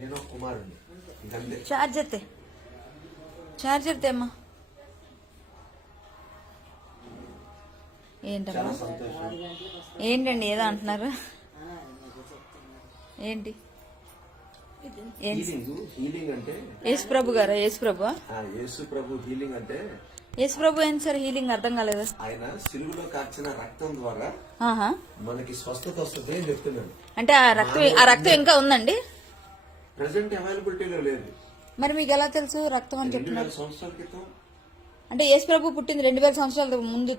నేను కుమారుడిని. చార్జర్ తేమ్మా. ఏంటమ్మా ఏంటండి ఏదో అంటున్నారు ఏంటి? హీలింగ్ అంటే యేసు ప్రభు గారా? యేసు ప్రభు హీలింగ్ అంటే యేసు ప్రభు ఏంటి సార్ హీలింగ్? అర్థం కాలేదు. ఆయన సిలువలో కార్చిన రక్తం ద్వారా మనకి స్వస్థత వస్తుంది అని చెప్తున్నాను. అంటే ఆ రక్తం ఇంకా ఉందండి? ప్రెసెంట్ అవైలబిలిటీలో లేదు. మరి మీకు ఎలా తెలుసు రక్తం అని చెప్తున్నారు? 2000 సంవత్సరాల క్రితం అంటే యేసు ప్రభు పుట్టింది 2000 సంవత్సరాల ముందు.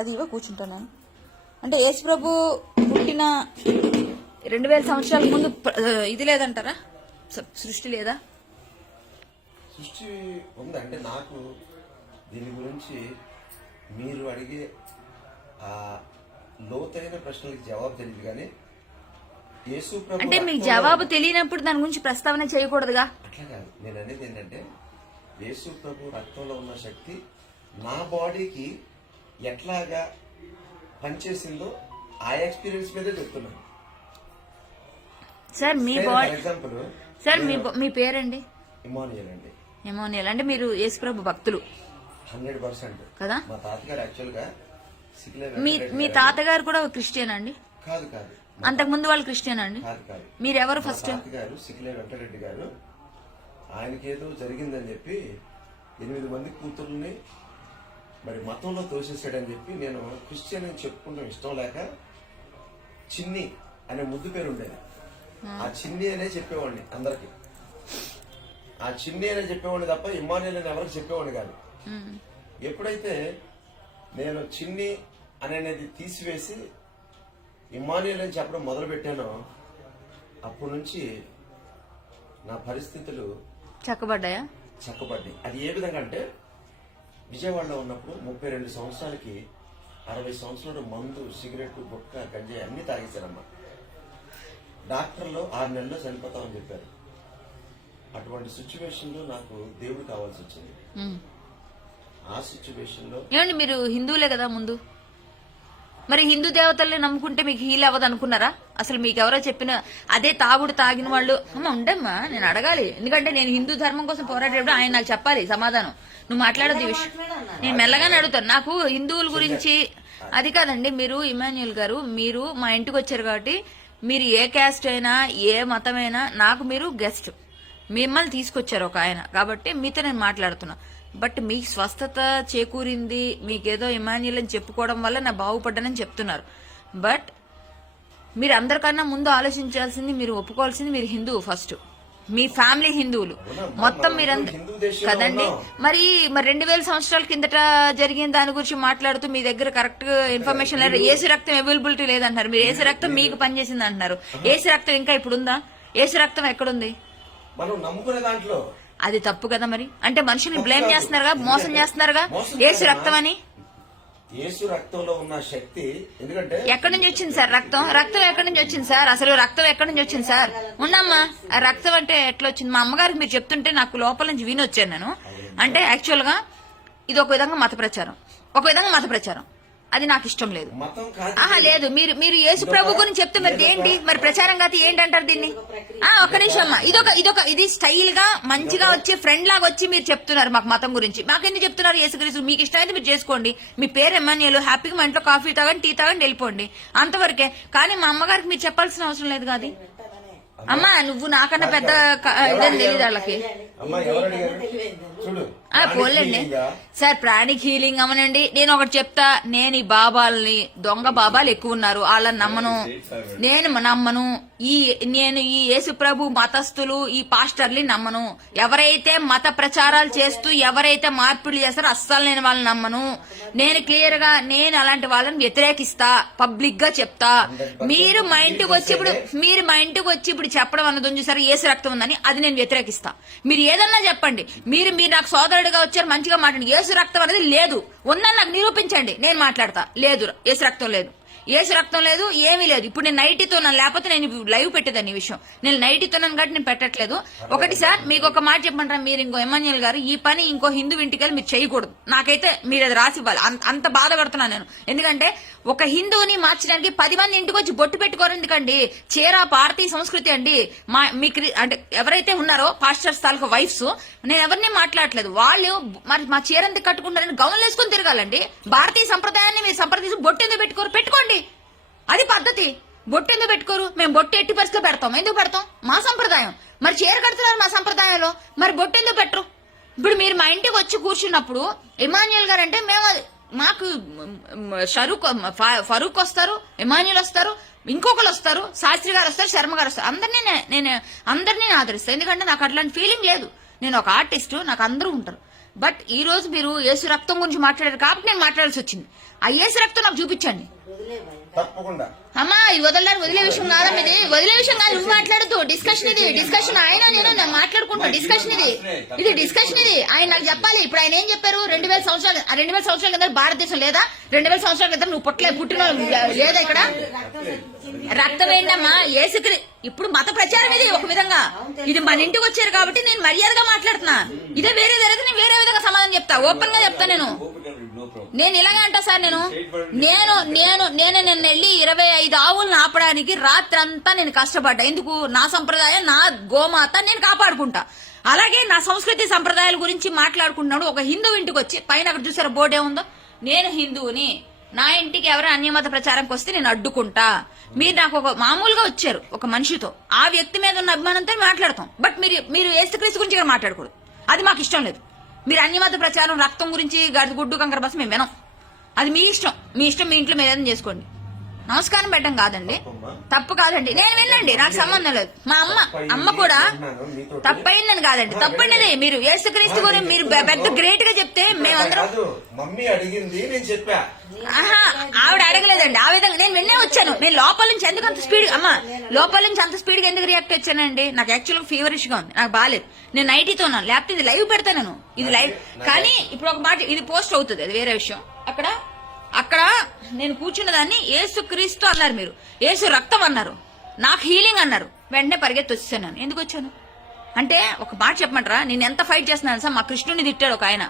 అది కూర్చుంటాను. అంటే యేసు ప్రభు పుట్టిన 2000 సంవత్సరాల ముందు ఇది లేదంటారా? సృష్టి లేదా? సృష్టి ఉంది. అంటే నాకు దీని గురించి మీరు అడిగే ఆ లోతైన ప్రశ్నలకు జవాబు తెలియదు. కానీ యేసు ప్రభు అంటే మీకు జవాబు తెలియనప్పుడు దాని గురించి ప్రస్తావన చేయకూడదుగా? అట్లా కాదు. నేను అనేది ఏంటంటే యేసు ప్రభు రక్తంలో ఉన్న శక్తి నా బాడీకి ఎట్లాగా పనిచేసిందో ఆ ఎక్స్పీరియన్స్ మీదే చెప్తున్నాను. సార్ మీ బాడీ ఎగ్జాంపుల్ సార్ మీ పేరండి? ఇమానియల్ అండి. ఇమానియల్ అంటే మీరు యేసు ప్రభు భక్తులు 100% కదా? మా తాతగారు యాక్చువల్ గా మీ తాతగారు కూడా క్రిస్టియన్ అండి? కాదు కాదు. అంతకు ముందు వాళ్ళు క్రిస్టియన్ అండి? కాదు కాదు. మీరెవరు ఫస్ట్? తాతగారు సికిలే వెంకటరెడ్డి గారు. ఆయనకేదో జరిగిందని చెప్పి 8 మంది కూతుర్ని మరి మతంలో తోసేసాడని చెప్పి నేను క్రిస్టియన్ అని చెప్పుకుంటాం ఇష్టం లేక చిన్ని అనే ముద్దు పేరు ఉండేది. ఆ చిన్ని అనే చెప్పేవాడిని అందరికి. ఆ చిన్ని అనే చెప్పేవాడిని తప్ప ఇమానియల్ అని ఎవరికి చెప్పేవాడిని కాదు. ఎప్పుడైతే నేను చిన్ని అనేది తీసివేసి ఇమానియల్ అని చెప్పడం మొదలు పెట్టానో అప్పటి నుంచి నా పరిస్థితులు చక్కబడ్డాయి. అది ఏ విధంగా అంటే విజయవాడలో ఉన్నప్పుడు 32 సంవత్సరాలకి 60 సంవత్సరాలు మందు, సిగరెట్, గుట్క, గంజాయి అన్ని తాగేశారమ్మా. డాక్టర్లు 6 నెలల్లో చనిపోతామని చెప్పారు. అటువంటి సిచ్యువేషన్ లో నాకు దేవుడు కావాల్సి వచ్చింది. ఆ సిచ్యువేషన్ లో ఏమండి మీరు హిందువులే కదా ముందు? మరి హిందూ దేవతల్ని నమ్ముకుంటే మీకు హీల్ అవ్వదు అనుకున్నారా? అసలు మీకు ఎవరో చెప్పిన అదే తాగిన వాళ్ళు ఉండమ్మా నేను అడగాలి. ఎందుకంటే నేను హిందూ ధర్మం కోసం పోరాడేటప్పుడు ఆయన నాకు చెప్పాలి సమాధానం. నువ్వు మాట్లాడదు ఈ విషయం. నేను మెల్లగానే అడుగుతాను. నాకు హిందువుల గురించి అది కాదండి. మీరు ఇమాన్యుయల్ గారు మీరు మా ఇంటికి వచ్చారు కాబట్టి మీరు ఏ క్యాస్ట్ అయినా ఏ మతమైనా నాకు మీరు గెస్ట్. మిమ్మల్ని తీసుకొచ్చారు ఒక ఆయన కాబట్టి మీతో నేను మాట్లాడుతున్నా. బట్ మీకు స్వస్థత చేకూరింది మీకేదో ఇమాన్యుయల్ అని చెప్పుకోవడం వల్ల నా బాగుపడ్డానని చెప్తున్నారు. బట్ మీరు అందరికన్నా ముందు ఆలోచించాల్సింది, మీరు ఒప్పుకోవాల్సింది మీరు హిందువు ఫస్ట్. మీ ఫ్యామిలీ హిందువులు మొత్తం మీరంతా కదండి. మరి 2000 సంవత్సరాల కిందట జరిగిన దాని గురించి మాట్లాడుతూ మీ దగ్గర కరెక్ట్ ఇన్ఫర్మేషన్ లేదు. ఏసు రక్తం అవైలబిలిటీ లేదంటారు. మీరు ఏసు రక్తం మీకు పనిచేసింది అంటున్నారు. ఏసు రక్తం ఇంకా ఇప్పుడు ఉందా? ఏసు రక్తం ఎక్కడుంది? మనం నమ్ముకునే దాంట్లో అది తప్పు కదా. మరి అంటే మనుషుల్ని బ్లేమ్ చేస్తున్నారుగా, మోసం చేస్తున్నారుగా ఏసు రక్తం అని. యేసు రక్తంలో ఉన్న శక్తి ఎందుకంటే ఎక్కడి నుంచి వచ్చింది సార్ రక్తం? రక్తం ఎక్కడి నుంచి వచ్చింది సార్? అసలు రక్తం ఎక్కడి నుంచి వచ్చింది సార్? ఉండమ్మా ఆ రక్తం అంటే ఎట్లా వచ్చింది? మా అమ్మగారికి మీరు చెప్తుంటే నాకు లోపల నుంచి వినొచ్చాను నేను. అంటే యాక్చువల్ గా ఇది ఒక విధంగా మత ప్రచారం, అది నాకు ఇష్టం లేదు. లేదు మీరు యేసు ప్రభు గురించి చెప్తే మరి ఏంటి మరి ప్రచారం కాదు ఏంటంటారు దీన్ని? ఒక్క నిమిషం అమ్మా. ఇది స్టైల్ గా మంచిగా వచ్చి ఫ్రెండ్ లాగా వచ్చి మీరు చెప్తున్నారు మాకు మతం గురించి. మాకెందుకు చెప్తున్నారు? యేసుక్రీస్తు మీకు ఇష్టమైతే మీరు చేసుకోండి. మీ పేరు ఎమ్మాన్యుయల్, హ్యాపీగా మా ఇంట్లో కాఫీ తాగండి, టీ తాగండి, వెళ్ళిపోండి, అంతవరకే. కానీ మా అమ్మగారికి మీరు చెప్పాల్సిన అవసరం లేదు కాదు. అమ్మా నువ్వు నాకన్నా పెద్ద ఇదని తెలియదు వాళ్ళకి. పోలేండి సార్ ప్రాణిక్ హీలింగ్ అవనండి. నేను ఒకటి చెప్తా, నేను ఈ బాబాల్ని దొంగ బాబాలు ఎక్కువ ఉన్నారు వాళ్ళని నమ్మను. నేను ఈ యేసు ప్రభు మతస్థులు ఈ పాస్టర్ని నమ్మను. ఎవరైతే మత ప్రచారాలు చేస్తూ ఎవరైతే మార్పిడులు చేస్తారో అస్సలు నేను వాళ్ళని నమ్మను. నేను క్లియర్ గా నేను అలాంటి వాళ్ళని వ్యతిరేకిస్తా, పబ్లిక్ గా చెప్తా. మీరు మా ఇంటికి వచ్చి ఇప్పుడు చెప్పడం అన్నది ఉంది సరే యేసు రక్తం ఉందని, అది నేను వ్యతిరేకిస్తా. మీరు ఏదన్నా చెప్పండి. మీరు నాకు సోదరుడిగా వచ్చారు మంచిగా మాట్లాడండి. యేసు రక్తం అనేది లేదు, ఉందని నాకు నిరూపించండి, నేను మాట్లాడతా. లేదు యేసు రక్తం లేదు, యేసు రక్తం లేదు, ఏమీ లేదు. ఇప్పుడు నేను నైటీతో లేకపోతే నేను లైవ్ పెట్టేదాన్ని. ఈ విషయం నేను నైటీతో కాబట్టి నేను పెట్టట్లేదు. ఒకటి సార్ మీకు ఒక మాట చెప్పమంటారా? మీరు ఇంకో ఎమ్మాన్యుయల్ గారు ఈ పని ఇంకో హిందూ ఇంటికి వెళ్ళి మీరు చేయకూడదు. నాకైతే మీరు అది రాసి ఇవ్వాలి. అంత బాధపడుతున్నాను నేను. ఎందుకంటే ఒక హిందువుని మార్చడానికి 10 మంది ఇంటికి వచ్చి బొట్టు పెట్టుకోరు ఎందుకండి? చీర భారతీయ సంస్కృతి అండి. మీకు అంటే ఎవరైతే ఉన్నారో పాస్టర్స్ తాలూకు వైఫ్స్, నేను ఎవరిని మాట్లాడలేదు. వాళ్ళు మరి మా చీర ఎందుకు కట్టుకుంటారని గౌన్లు వేసుకుని తిరగాలండి. భారతీయ సంప్రదాయాన్ని మీరు సంప్రదించి బొట్టు ఎందుకు పెట్టుకోరు? పెట్టుకోండి, అది పద్ధతి. బొట్టు ఎందుకు పెట్టుకోరు? మేము బొట్టు ఎట్టి పరిస్థితిలో పెడతాం. ఎందుకు పెడతాం? మా సంప్రదాయం. మరి చీర కడుతున్నారు మా సంప్రదాయంలో, మరి బొట్టు ఎందుకు పెట్టరు? ఇప్పుడు మీరు మా ఇంటికి వచ్చి కూర్చున్నప్పుడు ఇమాన్యుయల్ గారు అంటే మేము మాకు ఫరూక్ వస్తారు, ఇమాన్యుయల్ వస్తారు, ఇంకొకరు వస్తారు, శాస్త్రి గారు వస్తారు, శర్మ గారు వస్తారు. అందరినీ ఆదరిస్తాను. ఎందుకంటే నాకు అట్లాంటి ఫీలింగ్ లేదు. నేను ఒక ఆర్టిస్ట్, నాకు అందరూ ఉంటారు. బట్ ఈ రోజు మీరు యేసు రక్తం గురించి మాట్లాడారు కాబట్టి నేను మాట్లాడాల్సి వచ్చింది. ఆ యేసు రక్తం నాకు చూపించండి. తప్పకుండా అమ్మా, ఇది వదిలే విషయం కాదా? ఇది వదిలే విషయం కాదు. నువ్వు మాట్లాడుతూ డిస్కషన్ ఇది డిస్కషన్. ఆయన నేను మాట్లాడుకుంటా. డిస్కషన్ ఇది డిస్కషన్. ఇది ఆయన నాకు చెప్పాలి. ఇప్పుడు ఆయన ఏం చెప్పారు? 2000 సంవత్సరాల కింద భారతదేశం లేదా? 2000 సంవత్సరాల కింద నువ్వు పుట్టిన లేదా ఇక్కడ? రక్తం ఏంటమ్మా? ఏసుక్రీ ఇప్పుడు మత ప్రచారం ఇది ఒక విధంగా. ఇది మన ఇంటికి వచ్చారు కాబట్టి నేను మర్యాదగా మాట్లాడుతున్నా. ఇదే వేరే జరిగితే నేను వేరే విధంగా సమాధానం చెప్తా. ఓపెన్ గా చెప్తా. నేను ఇలాగే అంటా సార్. నేను వెళ్ళి 25 ఆవులను ఆపడానికి రాత్రంతా నేను కష్టపడ్డా. ఎందుకు? నా సంప్రదాయం, నా గోమాత నేను కాపాడుకుంటా. అలాగే నా సంస్కృతి సంప్రదాయాల గురించి మాట్లాడుకుంటున్నాడు ఒక హిందూ ఇంటికి వచ్చి. పైన అక్కడ చూసారా బోర్డు ఏముందో? నేను హిందువుని, నా ఇంటికి ఎవరైనా అన్యమత ప్రచారంకి వస్తే నేను అడ్డుకుంటా. మీరు నాకు ఒక మామూలుగా వచ్చారు ఒక మనిషితో, ఆ వ్యక్తి మీద ఉన్న అభిమానంతో మాట్లాడతాం. బట్ మీరు యేసుక్రీస్తు గురించి ఇక్కడ మాట్లాడకూడదు. అది మాకు ఇష్టం లేదు. మీరు అన్యమత ప్రచారం, రక్తం గురించి గుడ్డు కంకర బస్ మేము వినం. అది మీ ఇష్టం. మీ ఇంట్లో మీరు ఏదైనా చేసుకోండి. నమస్కారం పెట్టడం కాదండి, తప్పు కాదండి. నేను వినండి, నాకు సంబంధం లేదు. మా అమ్మ కూడా తప్పైందని కాదండి, తప్పండి. మీరు యేసుక్రీస్తు గురించి మీరు పెద్ద గ్రేట్ గా చెప్తే మేమందరం మమ్మీ అడిగింది నేను చెప్పా. ఆవిడ అడగలేదండి ఆ విధంగా. నేను విన్నే వచ్చాను. నేను లోపల నుంచి ఎందుకు అంత స్పీడ్ లోపల నుంచి అంత స్పీడ్ గా ఎందుకు రియాక్ట్ వచ్చానండి? నాకు యాక్చువల్ గా ఫీవరిష్ గా ఉంది, నాకు బాగాలేదు. నేను నైటీతో ఉన్నాను, లేకపోతే ఇది లైవ్ పెడతా నేను. ఇది లైవ్ కానీ ఇప్పుడు ఒక మాట, ఇది పోస్ట్ అవుతుంది, అది వేరే విషయం. అక్కడ నేను కూర్చున్న దాన్ని యేసుక్రీస్తు అన్నారు, మీరు యేసు రక్తం అన్నారు, నాకు హీలింగ్ అన్నారు. వెంటనే పరిగెత్తి వచ్చేసాను. నేను ఎందుకు వచ్చాను అంటే ఒక మాట చెప్పమంటారా? నేను ఎంత ఫైట్ చేస్తున్నాను సార్. మా కృష్ణుని తిట్టాడు ఒక ఆయన,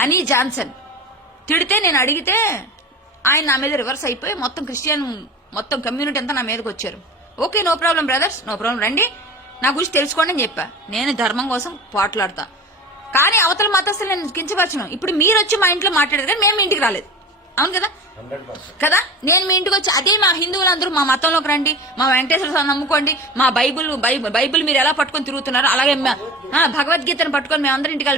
హనీ జాన్సన్. తిడితే నేను అడిగితే ఆయన నా మీద రివర్స్ అయిపోయి మొత్తం కమ్యూనిటీ అంతా నా మీదకి వచ్చారు. Okay, no problem brothers, no problem, రండి నా గురించి తెలుసుకోండి అని చెప్పా. నేను ధర్మం కోసం పోట్లాడతా, కానీ అవతల మతస్థులు నేను కించపరచను. ఇప్పుడు మీరు వచ్చి మా ఇంట్లో మాట్లాడారు కానీ మేము మీ ఇంటికి రాలేదు, అవును కదా? నేను మీ ఇంటికి వచ్చి అదే మా హిందువులందరూ మా మతంలోకి రండి, మా వెంకటేశ్వర స్వామి నమ్ముకోండి, మా బైబుల్ మీరు ఎలా పట్టుకొని తిరుగుతున్నారో అలాగే భగవద్గీతను పట్టుకొని మేమందరం ఇంటికి